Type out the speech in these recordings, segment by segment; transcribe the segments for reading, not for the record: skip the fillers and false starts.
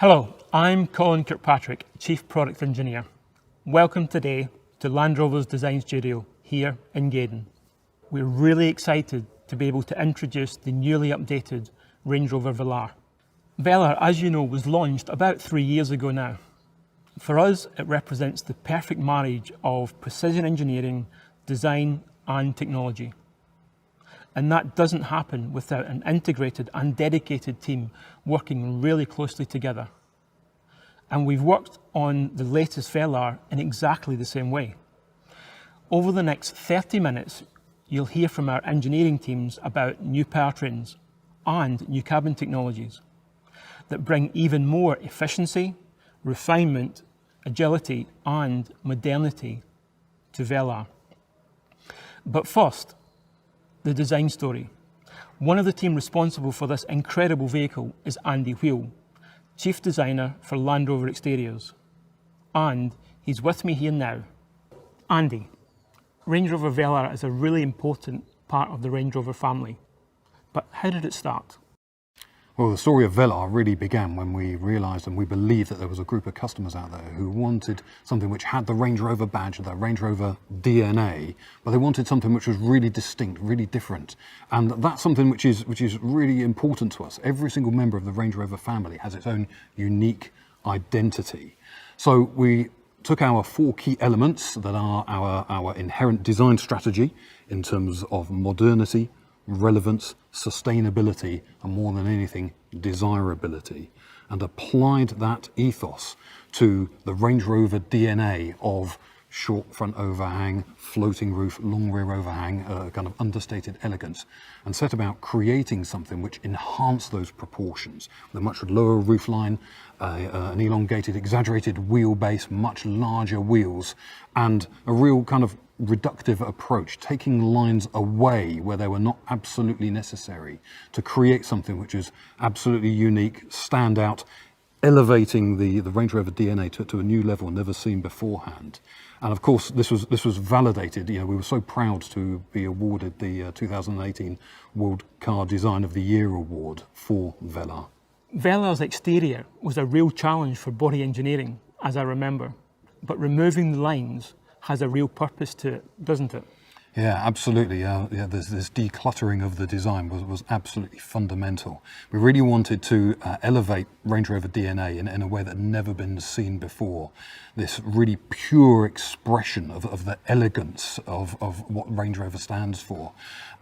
Hello, I'm Colin Kirkpatrick, Chief Product Engineer. Welcome today to Land Rover's Design Studio here in Gaydon. We're really excited to be able to introduce the newly updated Range Rover Velar. Velar, as you know, was launched about 3 years ago now. For us, it represents the perfect marriage of precision engineering, design and technology. And that doesn't happen without an integrated and dedicated team working really closely together. And we've worked on the latest Velar in exactly the same way. Over the next 30 minutes, you'll hear from our engineering teams about new powertrains and new cabin technologies that bring even more efficiency, refinement, agility and modernity to Velar. But first, the design story. One of the team responsible for this incredible vehicle is Andy Wheel, Chief Designer for Land Rover Exteriors. And he's with me here now. Andy, Range Rover Velar is a really important part of the Range Rover family. But how did it start? Well, the story of Velar really began when we realised and we believed that there was a group of customers out there who wanted something which had the Range Rover badge, the Range Rover DNA, but they wanted something which was really distinct, really different. And that's something which is really important to us. Every single member of the Range Rover family has its own unique identity. So we took our 4 key elements that are our inherent design strategy in terms of modernity, relevance, sustainability, and more than anything, desirability, and applied that ethos to the Range Rover DNA of short front overhang, floating roof, long rear overhang, kind of understated elegance, and set about creating something which enhanced those proportions with a much lower roofline, an elongated, exaggerated wheelbase, much larger wheels, and a real kind of reductive approach, taking lines away where they were not absolutely necessary to create something which is absolutely unique, stand out, elevating the Range Rover DNA to a new level never seen beforehand. And of course, this was validated. You know, we were so proud to be awarded the 2018 World Car Design of the Year award for Velar. Velar's exterior was a real challenge for body engineering, as I remember. But removing the lines has a real purpose to it, doesn't it? Yeah, absolutely. This decluttering of the design was absolutely fundamental. We really wanted to elevate Range Rover DNA in a way that had never been seen before. This really pure expression of the elegance of what Range Rover stands for.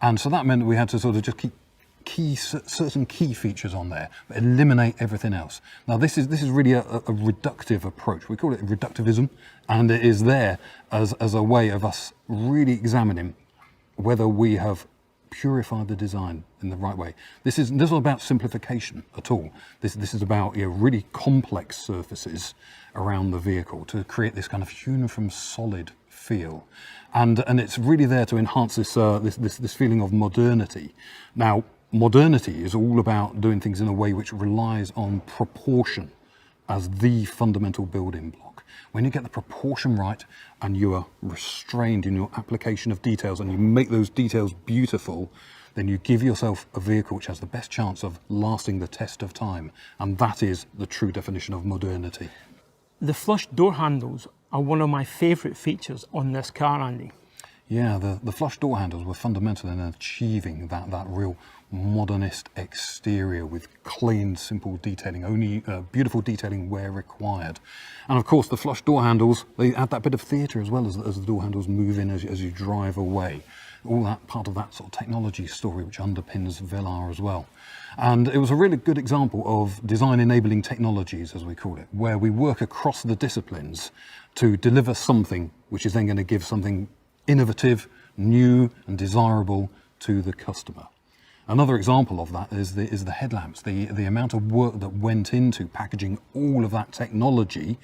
And so that meant that we had to sort of just keep certain key features on there, but eliminate everything else. Now this is really a reductive approach. We call it reductivism, and it is there as a way of us really examining whether we have purified the design in the right way. This isn't about simplification at all. This is about really complex surfaces around the vehicle to create this kind of hewn from solid feel, and it's really there to enhance this feeling of modernity. Now, modernity is all about doing things in a way which relies on proportion as the fundamental building block. When you get the proportion right and you are restrained in your application of details and you make those details beautiful, then you give yourself a vehicle which has the best chance of lasting the test of time. And that is the true definition of modernity. The flush door handles are one of my favourite features on this car, Andy. Yeah, the flush door handles were fundamental in achieving that real modernist exterior with clean, simple detailing, only beautiful detailing where required. And of course, the flush door handles, they add that bit of theatre as well as the door handles move in as you drive away. All that part of that sort of technology story which underpins Velar as well. And it was a really good example of design enabling technologies, as we call it, where we work across the disciplines to deliver something which is then going to give something innovative, new and desirable to the customer. Another example of that is the headlamps, the amount of work that went into packaging all of that technology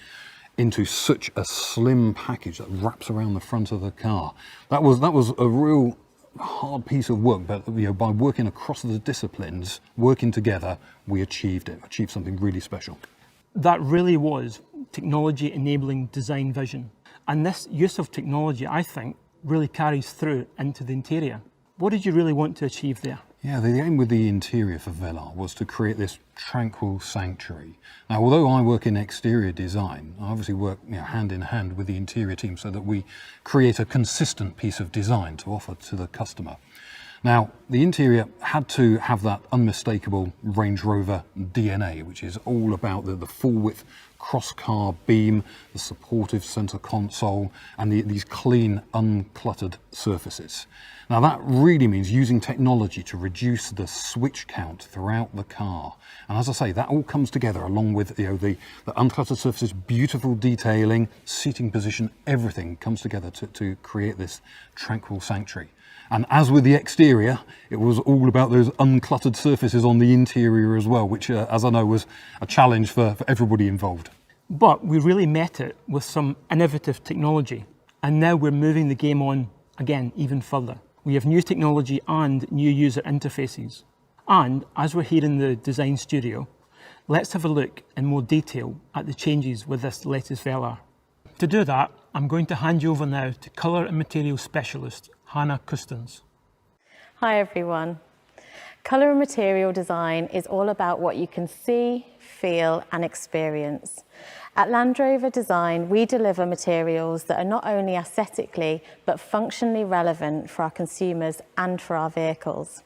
into such a slim package that wraps around the front of the car. That was a real hard piece of work, but by working across the disciplines, working together, we achieved something really special. That really was technology enabling design vision. And this use of technology, I think, really carries through into the interior. What did you really want to achieve there? Yeah, the aim with the interior for Velar was to create this tranquil sanctuary. Now, although I work in exterior design, I obviously work hand in hand with the interior team so that we create a consistent piece of design to offer to the customer. Now, the interior had to have that unmistakable Range Rover DNA, which is all about the full width cross-car beam, the supportive centre console, and these clean, uncluttered surfaces. Now that really means using technology to reduce the switch count throughout the car. And as I say, that all comes together along with the uncluttered surfaces, beautiful detailing, seating position, everything comes together to create this tranquil sanctuary. And as with the exterior, it was all about those uncluttered surfaces on the interior as well, which, as I know, was a challenge for everybody involved. But we really met it with some innovative technology. And now we're moving the game on, again, even further. We have new technology and new user interfaces. And as we're here in the design studio, let's have a look in more detail at the changes with this latest Velar. To do that, I'm going to hand you over now to Colour and Materials Specialist, Hannah Custins. Hi everyone. Colour and material design is all about what you can see, feel and experience. At Land Rover Design, we deliver materials that are not only aesthetically but functionally relevant for our consumers and for our vehicles.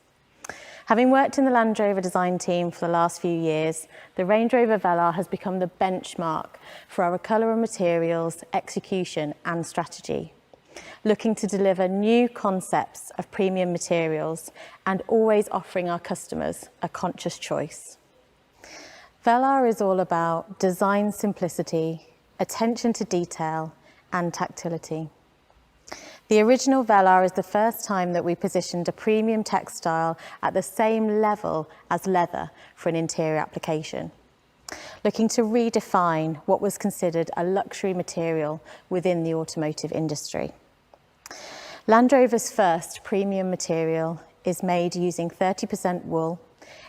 Having worked in the Land Rover design team for the last few years, the Range Rover Velar has become the benchmark for our colour and materials, execution and strategy. Looking to deliver new concepts of premium materials and always offering our customers a conscious choice. Velar is all about design simplicity, attention to detail and tactility. The original Velar is the first time that we positioned a premium textile at the same level as leather for an interior application, looking to redefine what was considered a luxury material within the automotive industry. Land Rover's first premium material is made using 30% wool,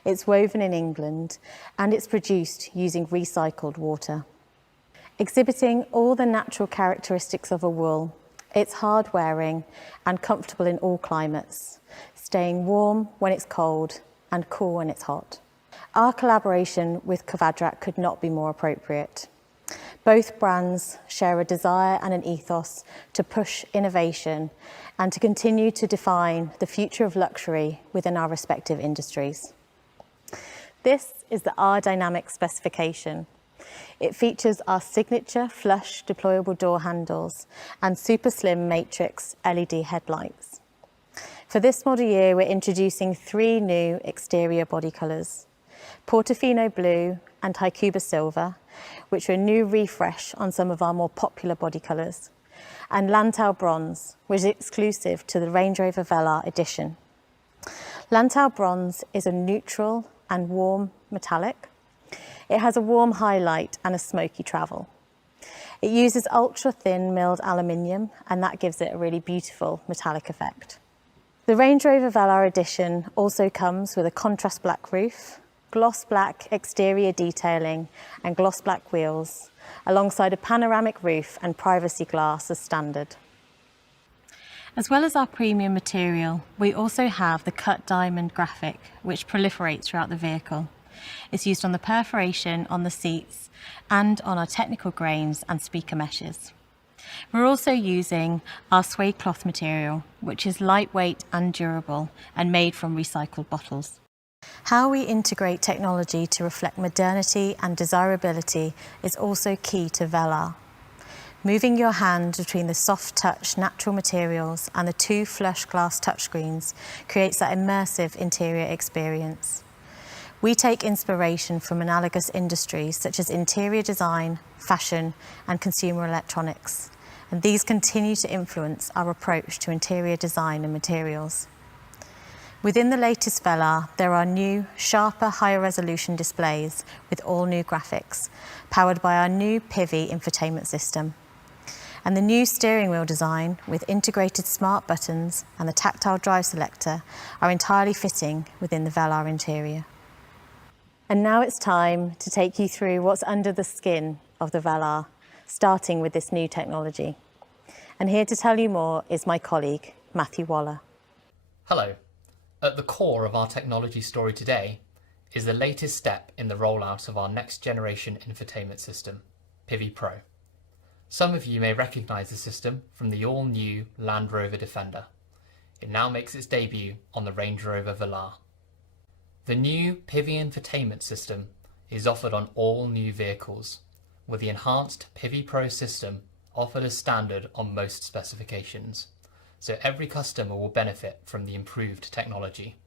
it's woven in England, and it's produced using recycled water. Exhibiting all the natural characteristics of a wool, it's hard wearing and comfortable in all climates, staying warm when it's cold and cool when it's hot. Our collaboration with Kvadrat could not be more appropriate. Both brands share a desire and an ethos to push innovation and to continue to define the future of luxury within our respective industries. This is the R Dynamic specification. It features our signature flush deployable door handles and super slim matrix LED headlights. For this model year, we're introducing 3 new exterior body colours: Portofino Blue and Haikuba Silver, which are a new refresh on some of our more popular body colours, and Lantau Bronze, which is exclusive to the Range Rover Velar edition. Lantau Bronze is a neutral and warm metallic. It has a warm highlight and a smoky travel. It uses ultra-thin milled aluminium, and that gives it a really beautiful metallic effect. The Range Rover Velar edition also comes with a contrast black roof, gloss black exterior detailing and gloss black wheels, alongside a panoramic roof and privacy glass as standard. As well as our premium material, we also have the cut diamond graphic, which proliferates throughout the vehicle. It's used on the perforation on the seats and on our technical grains and speaker meshes. We're also using our suede cloth material, which is lightweight and durable and made from recycled bottles. How we integrate technology to reflect modernity and desirability is also key to Velar. Moving your hand between the soft touch natural materials and the 2 flush glass touchscreens creates that immersive interior experience. We take inspiration from analogous industries such as interior design, fashion, and consumer electronics, and these continue to influence our approach to interior design and materials. Within the latest Velar, there are new, sharper, higher resolution displays with all new graphics, powered by our new Pivi infotainment system. And the new steering wheel design with integrated smart buttons and the tactile drive selector are entirely fitting within the Velar interior. And now it's time to take you through what's under the skin of the Velar, starting with this new technology. And here to tell you more is my colleague, Matthew Waller. Hello, At the core of our technology story today is the latest step in the rollout of our next generation infotainment system, Pivi Pro. Some of you may recognise the system from the all-new Land Rover Defender. It now makes its debut on the Range Rover Velar. The new Pivi infotainment system is offered on all new vehicles, with the enhanced Pivi Pro system offered as standard on most specifications, so every customer will benefit from the improved technology.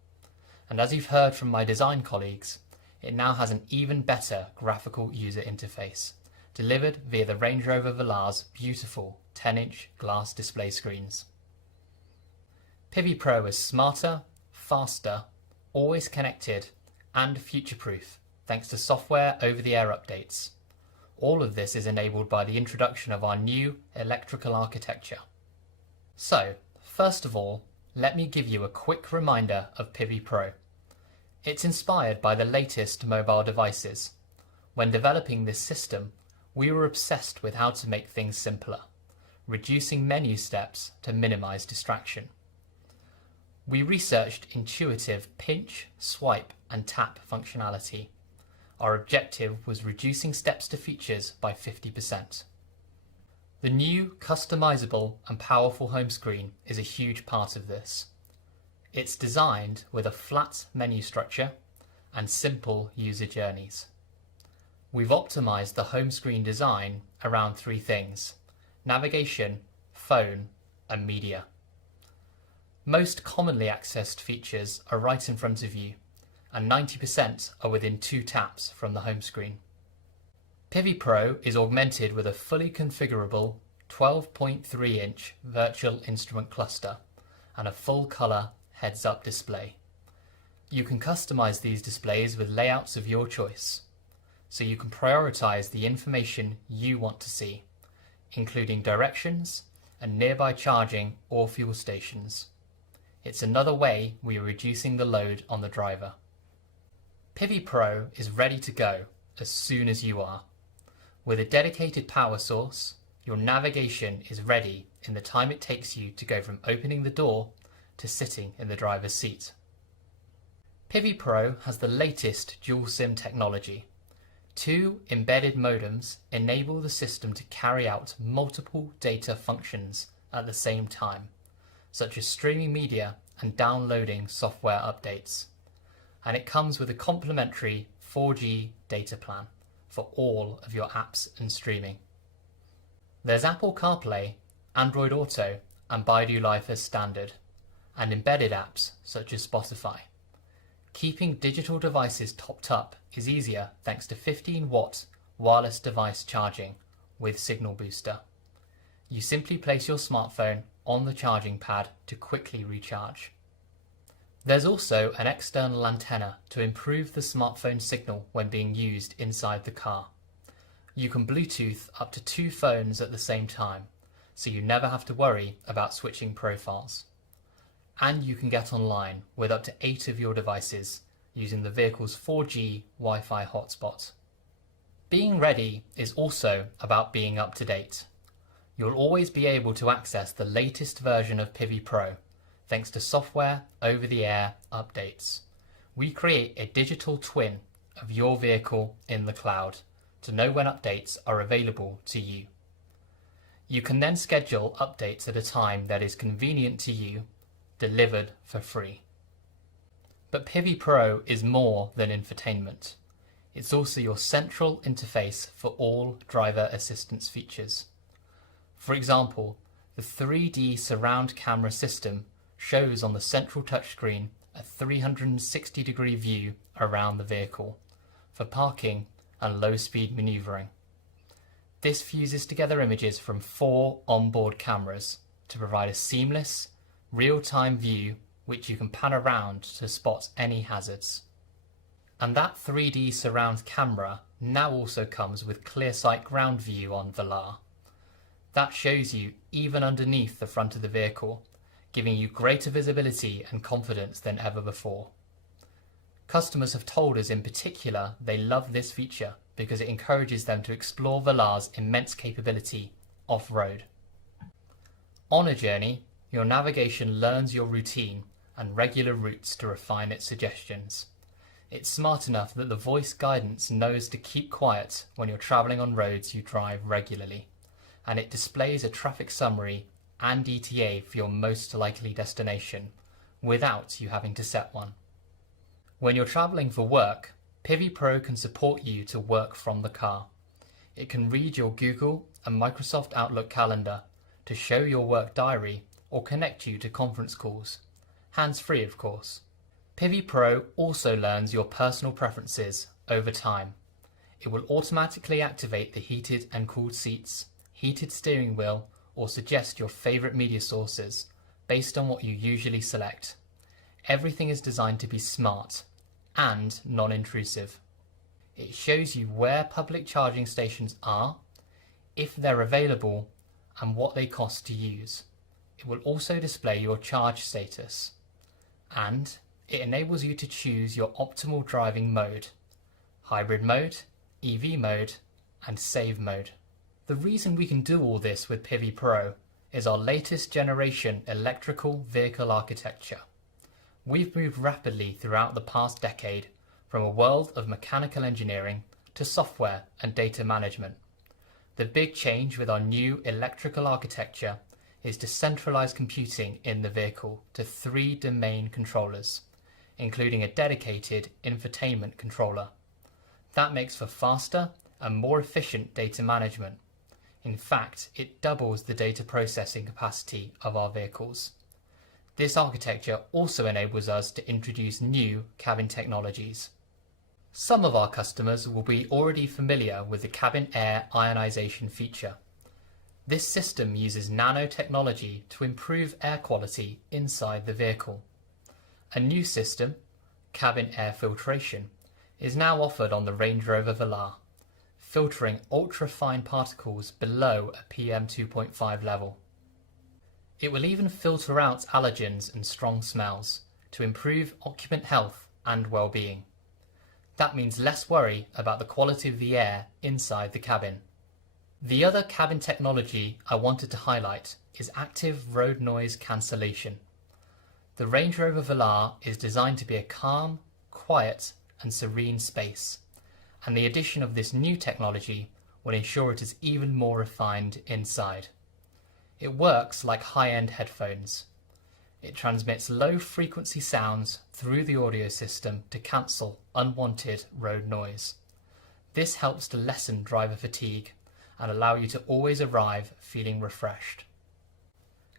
And as you've heard from my design colleagues, it now has an even better graphical user interface, delivered via the Range Rover Velar's beautiful 10-inch glass display screens. Pivi Pro is smarter, faster, always connected, and future-proof thanks to software over-the-air updates. All of this is enabled by the introduction of our new electrical architecture. So, first of all, let me give you a quick reminder of Pivi Pro. It's inspired by the latest mobile devices. When developing this system, we were obsessed with how to make things simpler, reducing menu steps to minimize distraction. We researched intuitive pinch, swipe, and tap functionality. Our objective was reducing steps to features by 50%. The new customizable and powerful home screen is a huge part of this. It's designed with a flat menu structure and simple user journeys. We've optimized the home screen design around three things: navigation, phone, and media. Most commonly accessed features are right in front of you, and 90% are within 2 taps from the home screen. Pivi Pro is augmented with a fully configurable 12.3-inch virtual instrument cluster and a full-colour heads-up display. You can customize these displays with layouts of your choice, so you can prioritize the information you want to see, including directions and nearby charging or fuel stations. It's another way we are reducing the load on the driver. Pivi Pro is ready to go as soon as you are. With a dedicated power source, your navigation is ready in the time it takes you to go from opening the door to sitting in the driver's seat. Pivi Pro has the latest dual SIM technology. 2 embedded modems enable the system to carry out multiple data functions at the same time, such as streaming media and downloading software updates. And it comes with a complimentary 4G data plan for all of your apps and streaming. There's Apple CarPlay, Android Auto, and Baidu Life as standard, and embedded apps such as Spotify. Keeping digital devices topped up is easier thanks to 15-watt wireless device charging with Signal Booster. You simply place your smartphone on the charging pad to quickly recharge. There's also an external antenna to improve the smartphone signal when being used inside the car. You can Bluetooth up to 2 phones at the same time, so you never have to worry about switching profiles. And you can get online with up to 8 of your devices using the vehicle's 4G Wi-Fi hotspot. Being ready is also about being up to date. You'll always be able to access the latest version of Pivi Pro thanks to software over-the-air updates. We create a digital twin of your vehicle in the cloud to know when updates are available to you. You can then schedule updates at a time that is convenient to you, delivered for free. But Pivi Pro is more than infotainment. It's also your central interface for all driver assistance features. For example, the 3D surround camera system shows on the central touchscreen a 360-degree view around the vehicle for parking and low-speed maneuvering. This fuses together images from 4 onboard cameras to provide a seamless, real-time view which you can pan around to spot any hazards. And that 3D surround camera now also comes with ClearSight ground view on Velar. That shows you even underneath the front of the vehicle, giving you greater visibility and confidence than ever before. Customers have told us in particular they love this feature because it encourages them to explore Velar's immense capability off-road. On a journey, your navigation learns your routine and regular routes to refine its suggestions. It's smart enough that the voice guidance knows to keep quiet when you're travelling on roads you drive regularly, and it displays a traffic summary and ETA for your most likely destination without you having to set one. When you're travelling for work, Pivi Pro can support you to work from the car. It can read your Google and Microsoft Outlook calendar to show your work diary or connect you to conference calls. Hands-free, of course. Pivi Pro also learns your personal preferences over time. It will automatically activate the heated and cooled seats, heated steering wheel, or suggest your favourite media sources based on what you usually select. Everything is designed to be smart and non-intrusive. It shows you where public charging stations are, if they're available, and what they cost to use. It will also display your charge status, and it enables you to choose your optimal driving mode: hybrid mode, EV mode, and save mode. The reason we can do all this with Pivi Pro is our latest generation electrical vehicle architecture. We've moved rapidly throughout the past decade from a world of mechanical engineering to software and data management. The big change with our new electrical architecture is to centralize computing in the vehicle to 3 domain controllers, including a dedicated infotainment controller. That makes for faster and more efficient data management. In fact, it doubles the data processing capacity of our vehicles. This architecture also enables us to introduce new cabin technologies. Some of our customers will be already familiar with the cabin air ionization feature. This system uses nanotechnology to improve air quality inside the vehicle. A new system, cabin air filtration, is now offered on the Range Rover Velar, filtering ultra-fine particles below a PM2.5 level. It will even filter out allergens and strong smells to improve occupant health and well-being. That means less worry about the quality of the air inside the cabin. The other cabin technology I wanted to highlight is active road noise cancellation. The Range Rover Velar is designed to be a calm, quiet and serene space, and the addition of this new technology will ensure it is even more refined inside. It works like high-end headphones. It transmits low-frequency sounds through the audio system to cancel unwanted road noise. This helps to lessen driver fatigue and allow you to always arrive feeling refreshed.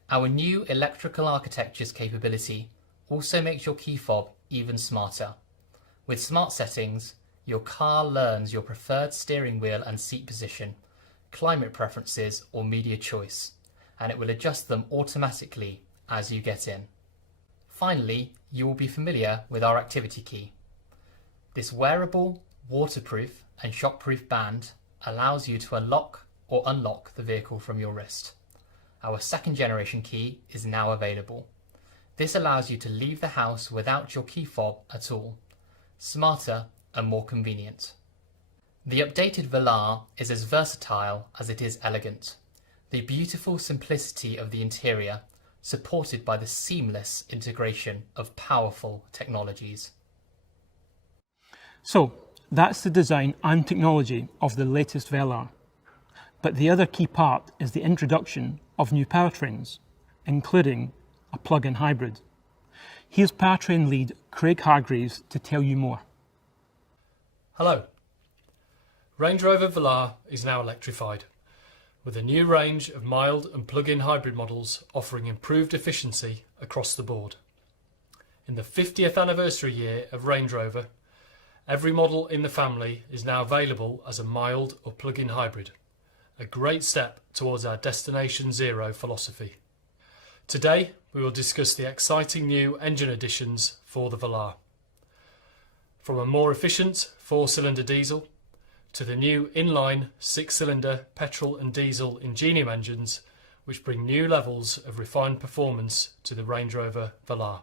Our new electrical architecture's capability also makes your key fob even smarter. With smart settings, your car learns your preferred steering wheel and seat position, climate preferences or media choice, and it will adjust them automatically as you get in. Finally, you will be familiar with our activity key. This wearable, waterproof and shockproof band allows you to unlock or unlock the vehicle from your wrist. Our second generation key is now available. This allows you to leave the house without your key fob at all. Smarter and more convenient. The updated Velar is as versatile as it is elegant. The beautiful simplicity of the interior, supported by the seamless integration of powerful technologies. So, that's the design and technology of the latest Velar. But the other key part is the introduction of new powertrains, including a plug-in hybrid. Here's powertrain lead Craig Hargreaves to tell you more. Hello. Range Rover Velar is now electrified, with a new range of mild and plug-in hybrid models offering improved efficiency across the board. In the 50th anniversary year of Range Rover, every model in the family is now available as a mild or plug-in hybrid, a great step towards our Destination Zero philosophy. Today we will discuss the exciting new engine additions for the Velar. From a more efficient 4-cylinder diesel to the new inline 6-cylinder petrol and diesel Ingenium engines, which bring new levels of refined performance to the Range Rover Velar.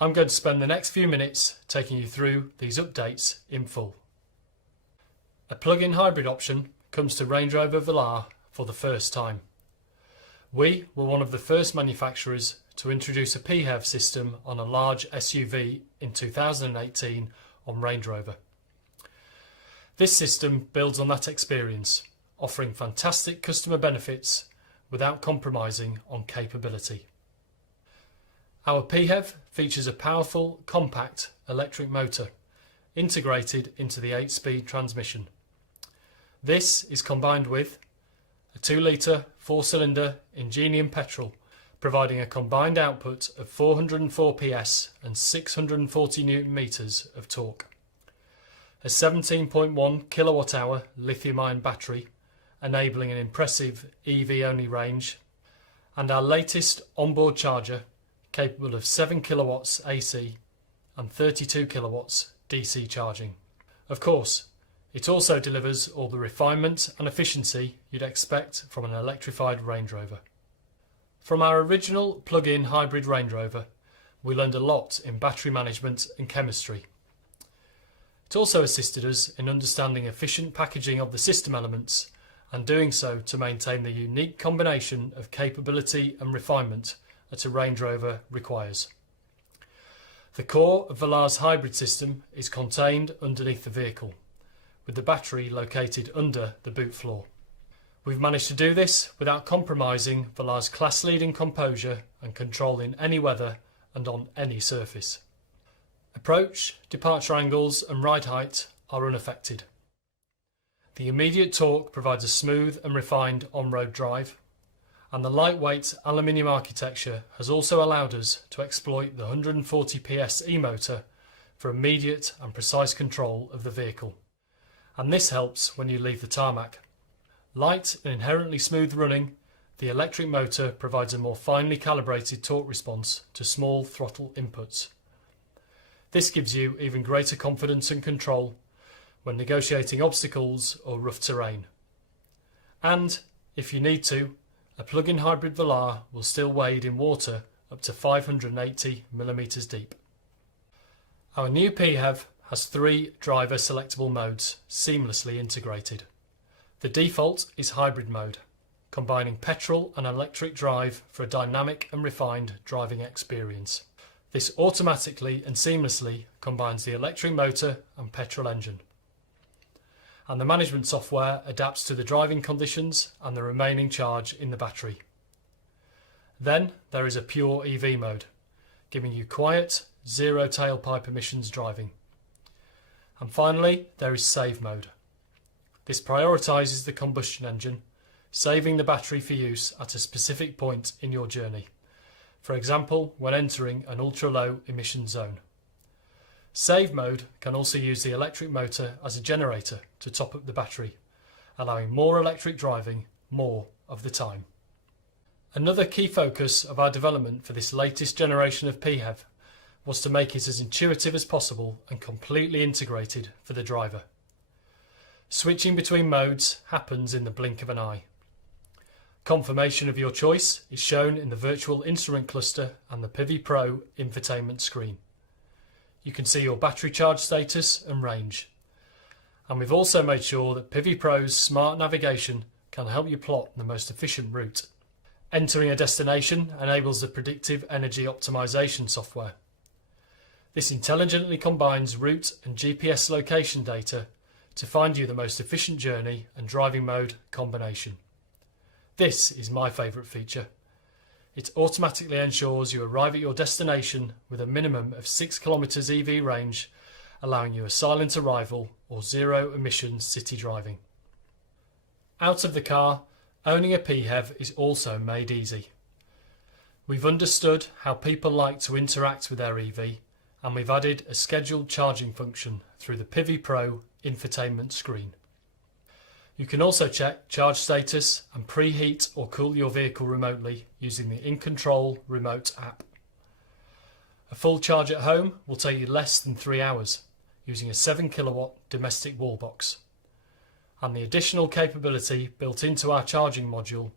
I'm going to spend the next few minutes taking you through these updates in full. A plug-in hybrid option comes to Range Rover Velar for the first time. We were one of the first manufacturers to introduce a PHEV system on a large SUV in 2018 on Range Rover. This system builds on that experience, offering fantastic customer benefits without compromising on capability. Our PHEV features a powerful, compact electric motor integrated into the 8-speed transmission. This is combined with a 2-litre 4-cylinder Ingenium petrol, providing a combined output of 404 PS and 640 Nm of torque, a 17.1 kWh lithium-ion battery, enabling an impressive EV-only range, and our latest onboard charger, capable of 7 kilowatts AC and 32 kilowatts DC charging. Of course, it also delivers all the refinement and efficiency you'd expect from an electrified Range Rover. From our original plug-in hybrid Range Rover, we learned a lot in battery management and chemistry. It also assisted us in understanding efficient packaging of the system elements and doing so to maintain the unique combination of capability and refinement that a Range Rover requires. The core of Velar's hybrid system is contained underneath the vehicle, with the battery located under the boot floor. We've managed to do this without compromising Velar's class-leading composure and control in any weather and on any surface. Approach, departure angles and ride height are unaffected. The immediate torque provides a smooth and refined on-road drive, and the lightweight aluminium architecture has also allowed us to exploit the 140 PS e-motor for immediate and precise control of the vehicle. And this helps when you leave the tarmac. Light and inherently smooth running, the electric motor provides a more finely calibrated torque response to small throttle inputs. This gives you even greater confidence and control when negotiating obstacles or rough terrain. And, if you need to, a plug-in hybrid Velar will still wade in water up to 580 mm deep. Our new PHEV has 3 driver selectable modes seamlessly integrated. The default is hybrid mode, combining petrol and electric drive for a dynamic and refined driving experience. This automatically and seamlessly combines the electric motor and petrol engine, and the management software adapts to the driving conditions and the remaining charge in the battery. Then there is a pure EV mode, giving you quiet, zero tailpipe emissions driving. And finally, there is save mode. This prioritises the combustion engine, saving the battery for use at a specific point in your journey, for example when entering an ultra-low emission zone. Save mode can also use the electric motor as a generator to top up the battery, allowing more electric driving more of the time. Another key focus of our development for this latest generation of PHEV was to make it as intuitive as possible and completely integrated for the driver. Switching between modes happens in the blink of an eye. Confirmation of your choice is shown in the virtual instrument cluster and the Pivi Pro infotainment screen. You can see your battery charge status and range. And we've also made sure that Pivi Pro's smart navigation can help you plot the most efficient route. Entering a destination enables the predictive energy optimization software. This intelligently combines route and GPS location data to find you the most efficient journey and driving mode combination. This is my favourite feature. It automatically ensures you arrive at your destination with a minimum of 6 km EV range, allowing you a silent arrival or zero emission city driving. Out of the car, owning a PHEV is also made easy. We've understood how people like to interact with their EV, and we've added a scheduled charging function through the Pivi Pro infotainment screen. You can also check charge status and preheat or cool your vehicle remotely using the InControl remote app. A full charge at home will take you less than 3 hours using a 7 kilowatt domestic wall box. And the additional capability built into our charging module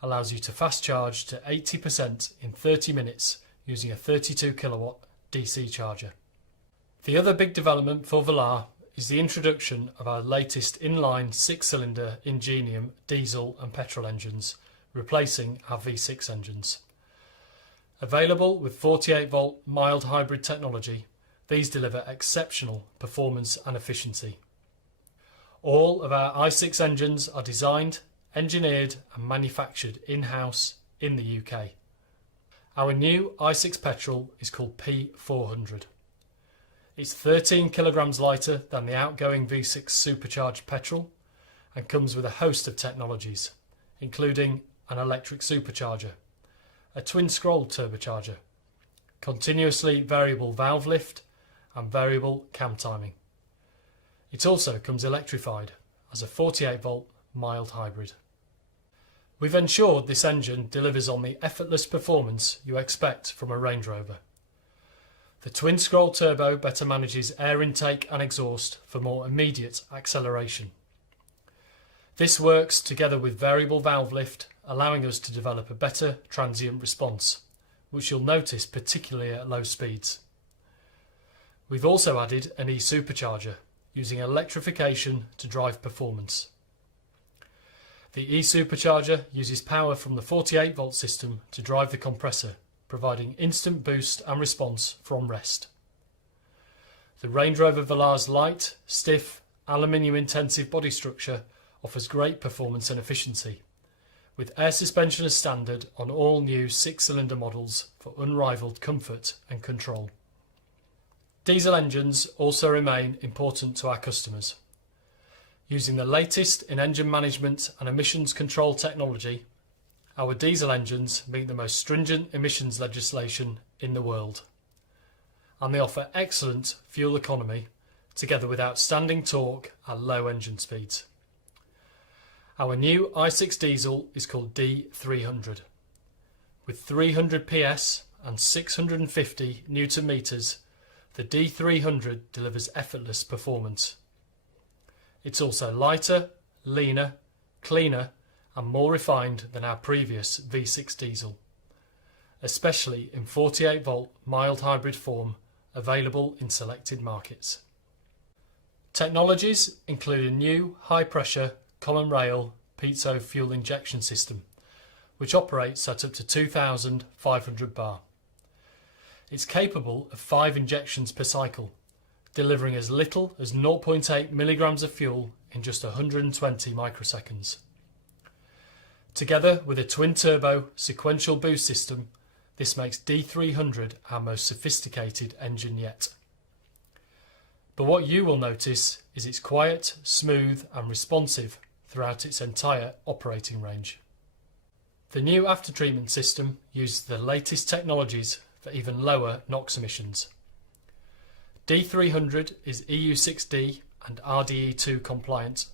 allows you to fast charge to 80% in 30 minutes using a 32 kilowatt DC charger. The other big development for Velar is the introduction of our latest inline 6-cylinder Ingenium diesel and petrol engines, replacing our V6 engines. Available with 48-volt mild hybrid technology, these deliver exceptional performance and efficiency. All of our i6 engines are designed, engineered and manufactured in-house in the UK. Our new i6 petrol is called P400. It's 13 kilograms lighter than the outgoing V6 supercharged petrol and comes with a host of technologies, including an electric supercharger, a twin-scroll turbocharger, continuously variable valve lift and variable cam timing. It also comes electrified as a 48-volt mild hybrid. We've ensured this engine delivers on the effortless performance you expect from a Range Rover. The twin-scroll turbo better manages air intake and exhaust for more immediate acceleration. This works together with variable valve lift, allowing us to develop a better transient response, which you'll notice particularly at low speeds. We've also added an e-supercharger, using electrification to drive performance. The e-supercharger uses power from the 48-volt system to drive the compressor, providing instant boost and response from rest. The Range Rover Velar's light, stiff, aluminium-intensive body structure offers great performance and efficiency, with air suspension as standard on all new 6-cylinder models for unrivaled comfort and control. Diesel engines also remain important to our customers. Using the latest in engine management and emissions control technology, our diesel engines meet the most stringent emissions legislation in the world, and they offer excellent fuel economy together with outstanding torque at low engine speeds. Our new i6 diesel is called D300. With 300 PS and 650 Newton meters, the D300 delivers effortless performance. It's also lighter, leaner, cleaner and more refined than our previous V6 diesel, especially in 48-volt mild hybrid form available in selected markets. Technologies include a new high-pressure common rail piezo fuel injection system, which operates at up to 2,500 bar. It's capable of 5 injections per cycle, delivering as little as 0.8 milligrams of fuel in just 120 microseconds. Together with a twin-turbo sequential boost system, this makes D300 our most sophisticated engine yet. But what you will notice is it's quiet, smooth and responsive throughout its entire operating range. The new aftertreatment system uses the latest technologies for even lower NOx emissions. D300 is EU6D and RDE2 compliant,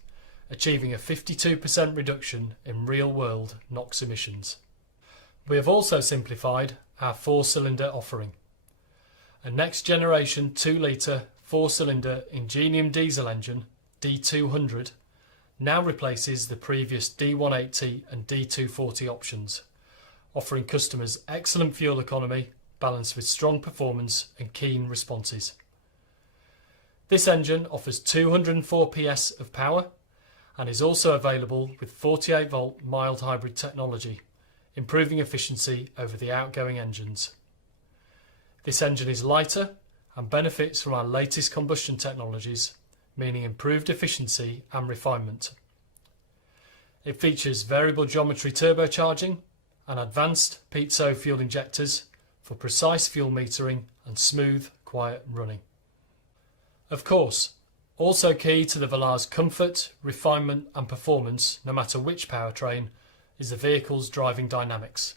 achieving a 52% reduction in real-world NOx emissions. We have also simplified our 4-cylinder offering. A next-generation 2-litre 4-cylinder Ingenium diesel engine, D200, now replaces the previous D180 and D240 options, offering customers excellent fuel economy balanced with strong performance and keen responses. This engine offers 204 PS of power and is also available with 48-volt mild hybrid technology, improving efficiency over the outgoing engines. This engine is lighter and benefits from our latest combustion technologies, meaning improved efficiency and refinement. It features variable geometry turbocharging and advanced piezo fuel injectors for precise fuel metering and smooth, quiet running. Of course, also key to the Velar's comfort, refinement and performance, no matter which powertrain, is the vehicle's driving dynamics.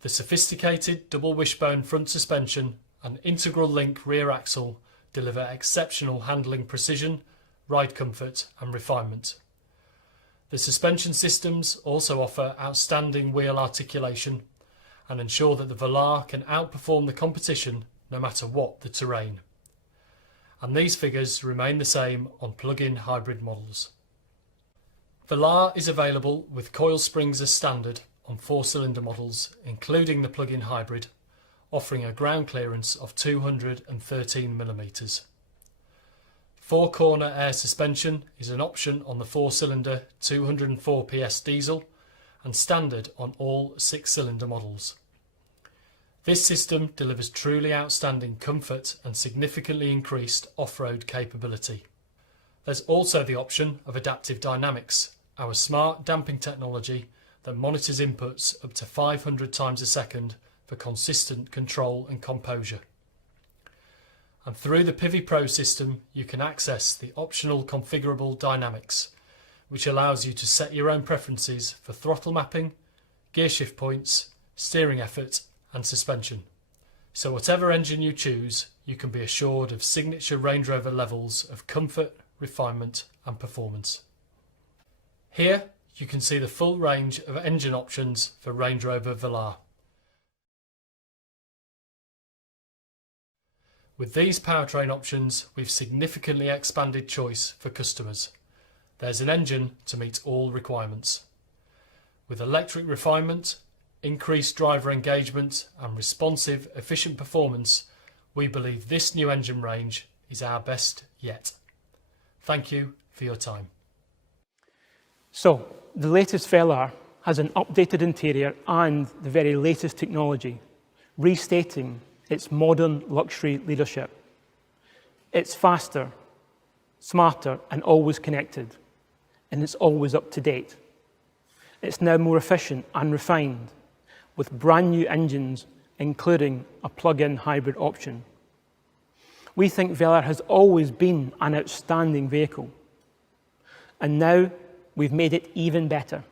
The sophisticated double wishbone front suspension and integral link rear axle deliver exceptional handling precision, ride comfort and refinement. The suspension systems also offer outstanding wheel articulation and ensure that the Velar can outperform the competition no matter what the terrain. And these figures remain the same on plug-in hybrid models. Velar is available with coil springs as standard on 4-cylinder models, including the plug-in hybrid, offering a ground clearance of 213 mm. 4-corner air suspension is an option on the 4-cylinder 204 PS diesel and standard on all 6-cylinder models. This system delivers truly outstanding comfort and significantly increased off-road capability. There's also the option of adaptive dynamics, our smart damping technology that monitors inputs up to 500 times a second for consistent control and composure. And through the Pivi Pro system, you can access the optional configurable dynamics, which allows you to set your own preferences for throttle mapping, gear shift points, steering effort and suspension. So whatever engine you choose, you can be assured of signature Range Rover levels of comfort, refinement and performance. Here you can see the full range of engine options for Range Rover Velar. With these powertrain options, we've significantly expanded choice for customers. There's an engine to meet all requirements. With electric refinement, increased driver engagement and responsive, efficient performance, we believe this new engine range is our best yet. Thank you for your time. So, the latest Velar has an updated interior and the very latest technology, restating its modern luxury leadership. It's faster, smarter and always connected, and it's always up to date. It's now more efficient and refined, with brand new engines, including a plug-in hybrid option. We think Velar has always been an outstanding vehicle, and now we've made it even better.